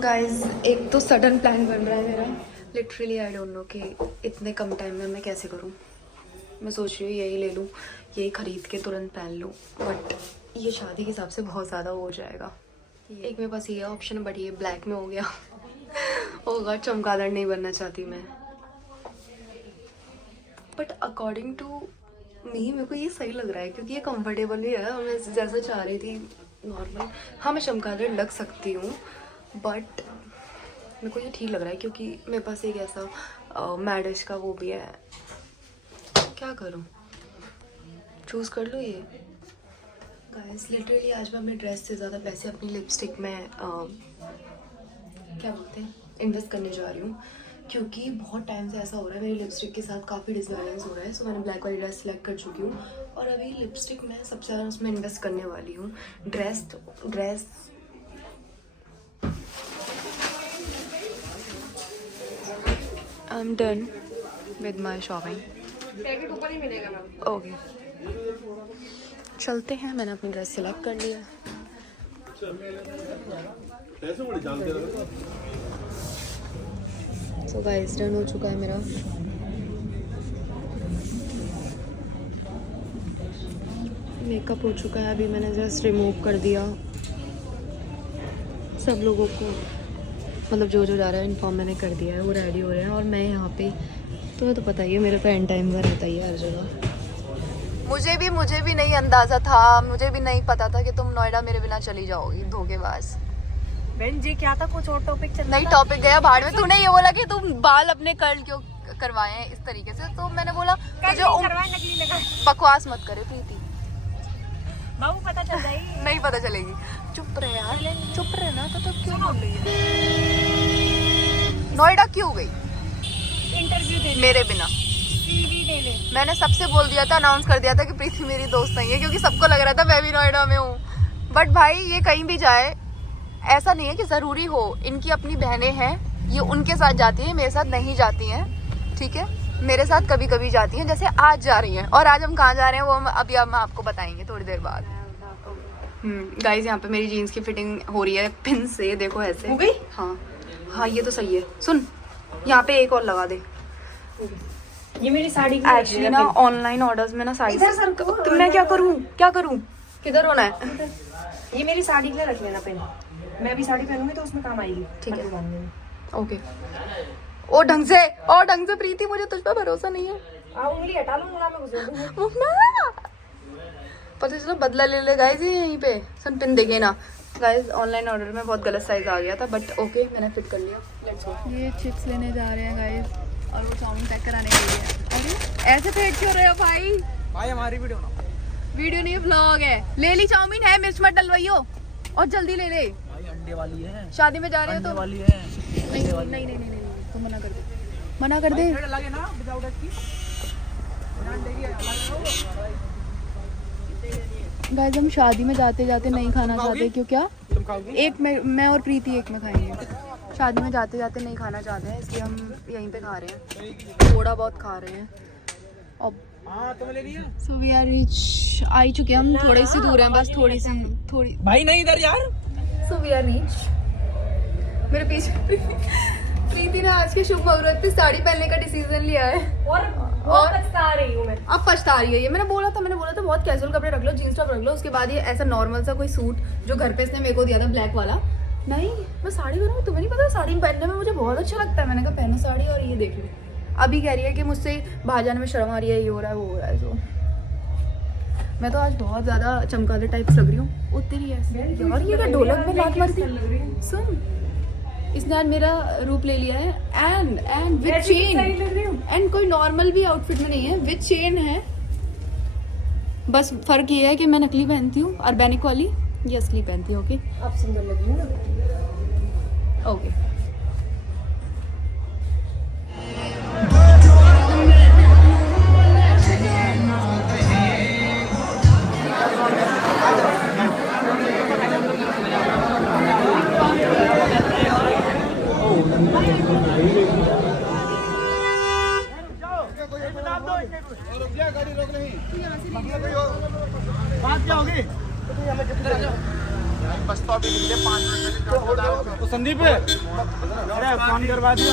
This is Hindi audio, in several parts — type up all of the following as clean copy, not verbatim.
गाइज एक तो सडन प्लान बन रहा है मेरा, लिटरली आई डोंट नो कि इतने कम टाइम में मैं कैसे करूँ। मैं सोच रही हूँ यही ले लूँ, यही खरीद के तुरंत पहन लूँ, बट ये शादी के हिसाब से बहुत ज़्यादा हो जाएगा। एक मेरे पास ये ऑप्शन, बट ये ब्लैक में हो गया होगा, चमगादड़ नहीं बनना चाहती मैं। बट अकॉर्डिंग टू मी मेरे को ये सही लग रहा है क्योंकि ये कंफर्टेबल भी है। मैं जैसा चाह रही थी नॉर्मल, हाँ मैं चमगादड़ लग सकती हूँ, बट मेरे को ये ठीक लग रहा है क्योंकि मेरे पास एक ऐसा मैडिश का वो भी है। क्या करूँ, चूज़ कर लो ये। गाइस लिटरली आज मैं अपनी ड्रेस से ज़्यादा पैसे अपनी लिपस्टिक में क्या बोलते हैं इन्वेस्ट करने जा रही हूँ, क्योंकि बहुत टाइम से ऐसा हो रहा है मेरी लिपस्टिक के साथ काफ़ी डिसबैलेंस हो रहा है। सो मैंने ब्लैक वाली ड्रेस सेलेक्ट कर चुकी हूँ और अभी लिपस्टिक मैं सबसे ज़्यादा उसमें इन्वेस्ट करने वाली हूँ। Dress I am done with my shopping. ऊपर ही मिलेगा मैम। ओके चलते हैं, मैंने अपनी ड्रेस सेलेक्ट कर लिया। सो गाइस डन हो चुका है मेरा। मेकअप हो चुका है, अभी मैंने जस्ट रिमूव कर दिया। सब लोगों को मतलब जो जो जा रहा है इन्फॉर्म मैंने कर दिया है, वो रेडी हो रहे हैं और मैं यहाँ पे, तुम्हें तो पता ही है मेरा तो एंड टाइम का रहता ही है हर जगह। मुझे भी नहीं अंदाज़ा था, मुझे भी नहीं पता था कि तुम नोएडा मेरे बिना चली जाओगी, धोखेबाज। बहन जी क्या था, कुछ और टॉपिक चल नहीं टॉपिक गया भाड़ में। तूने ये बोला कि तुम बाल अपने कर्ल क्यों करवाए हैं इस तरीके से, तो मैंने बोला नकली लगा। बकवास मत करे प्रीति, बाबू पता चल जाएगी। नहीं पता चलेगी। चुप रहे यार, चुप रहे ना। तो क्यों बोल रही है? नोएडा क्यों गई इंटरव्यू दे मेरे बिना? सीवी दे ले। मैंने सबसे बोल दिया था, अनाउंस कर दिया था कि प्रीति मेरी दोस्त नहीं है, क्योंकि सबको लग रहा था मैं भी नोएडा में हूँ। बट भाई ये कहीं भी जाए ऐसा नहीं है कि ज़रूरी हो, इनकी अपनी बहनें हैं, ये उनके साथ जाती हैं, मेरे साथ नहीं जाती हैं, ठीक है। मेरे साथ कभी कभी जाती हैं, जैसे आज जा रही हैं। और आज हम कहाँ जा रहे हैं वो अभी हम आपको बताएंगे थोड़ी देर बाद। गाइस यहाँ पे मेरी जीन्स की फिटिंग हो रही है पिन से, देखो ऐसे हो गई। हाँ ये तो सही है। सुन यहाँ पे एक और लगा दे। ये मेरी साड़ी एक्चुअली ना ऑनलाइन ऑर्डर्स में ना साड़ी, तो मैं क्या करूँ किधर होना है? ये मेरी साड़ी के लिए रख लेना पेन, मैं अभी साड़ी पहनूंगी तो उसमें काम आएगी। ठीक है ओके। ओ ढंग से प्रीति, मुझे तुझ पे भरोसा नहीं है। उंगली हटा लो, मुंह में घुसेड़ दूंगी। पता चलो बदला ले ले गाइस यहीं पे। सन पिन देखे ना गाइस, ऑनलाइन ऑर्डर में बहुत गलत साइज आ गया था, बट ओके मैंने फिट कर लिया। Let's go. ये चिप्स लेने जा रहे हैं गाइस और वो चाउमीन पैक कराने के लिए। अरे ऐसे फेंक क्यों रहे हो भाई? हमारी वीडियो नहीं व्लॉग है। ले ली चाउमीन है, मिर्च मत डलवाइयो और जल्दी ले ले। भाई अंडे वाली है, शादी में जा रहे हो तो वाली है। नहीं तो मना कर दे। लगे ना विदाउट की गाइस हम शादी में जाते जाते नहीं खाना चाहते, क्यों? क्या एक मैं और प्रीति एक में खाएंगे। शादी में जाते जाते नहीं खाना चाहते हैं, इसलिए हम यहीं पे खा रहे हैं, थोड़ा बहुत खा रहे हैं। अब सो वी आर रीच, आई चुके हम, थोड़ी सी दूर हैं बस, थोड़ी भाई नहीं इधर यार। So we are reach. मेरे पीछे प्रीति ने आज के शुभ मुहूर्त पे साड़ी पहनने का डिसीजन लिया है और पछता रही हूँ मैं। अब पछता रही है ये। मैंने बोला था बहुत कैजुअल कपड़े रख लो, जीन्स टॉप रख लो, उसके बाद ये ऐसा नॉर्मल सा कोई सूट जो घर पे इसने मेरे को दिया था ब्लैक वाला। नहीं मैं साड़ी करूँ, तुम्हें नहीं पता साड़ी पहनने में मुझे बहुत अच्छा लगता है। मैंने कहा पहनो साड़ी, और ये देख लो अभी कह रही है कि मुझसे बाहर जाने में शर्म आ रही है, ये हो रहा है वो हो रहा है। तो मैं तो आज बहुत ज़्यादा चमकादड़ टाइप्स लग रही हूँ। उतरी है यार, ये क्या ढोलक में लात मारती। सुन इसने आज मेरा रूप ले लिया है, एंड विद चेन, एंड कोई नॉर्मल भी आउटफिट में नहीं है, विद चेन है। बस फर्क ये है कि मैं नकली पहनती हूँ, ऑर्गेनिक वाली ये असली पहनती हूँ। ओके आप सुंदर लग रही हो। ओके बात क्या होगी? बस तो अभी तो संदीप अरे फोन करवा दियो।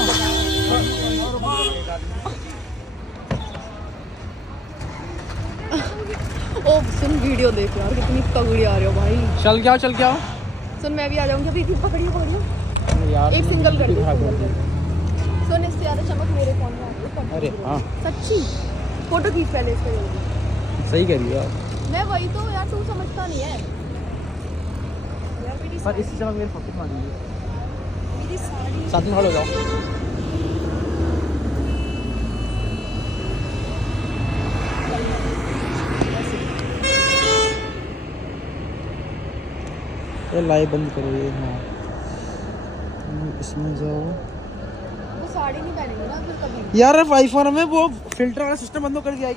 ओ सुन वीडियो देख यार कितनी तगड़ी आ रही हो भाई। चल क्या चल क्या सुन मैं भी आ जाऊंगी अभी पकड़ियो पकड़ियो यार एक सिंगल कर दे सुन इससे ज्यादा चमक मेरे फोन में आ रही है अरे हाँ सच्ची फोटो खींच पहले इसके जल्दी सही कह रही है मैं वही तो यार तू समझता नहीं है पर इससे चमक मेरे पॉकेट में आ रही है। मेरी साड़ी साथ में खड़े हो जाओ। ये लाइव बंद करो ये हाँ इसमें जाओ वो साड़ी नहीं पहनेंगे ना फिर कभी यार आईफोन में वो फिल्टर वाला सिस्टम बंद कर दिया है क्या?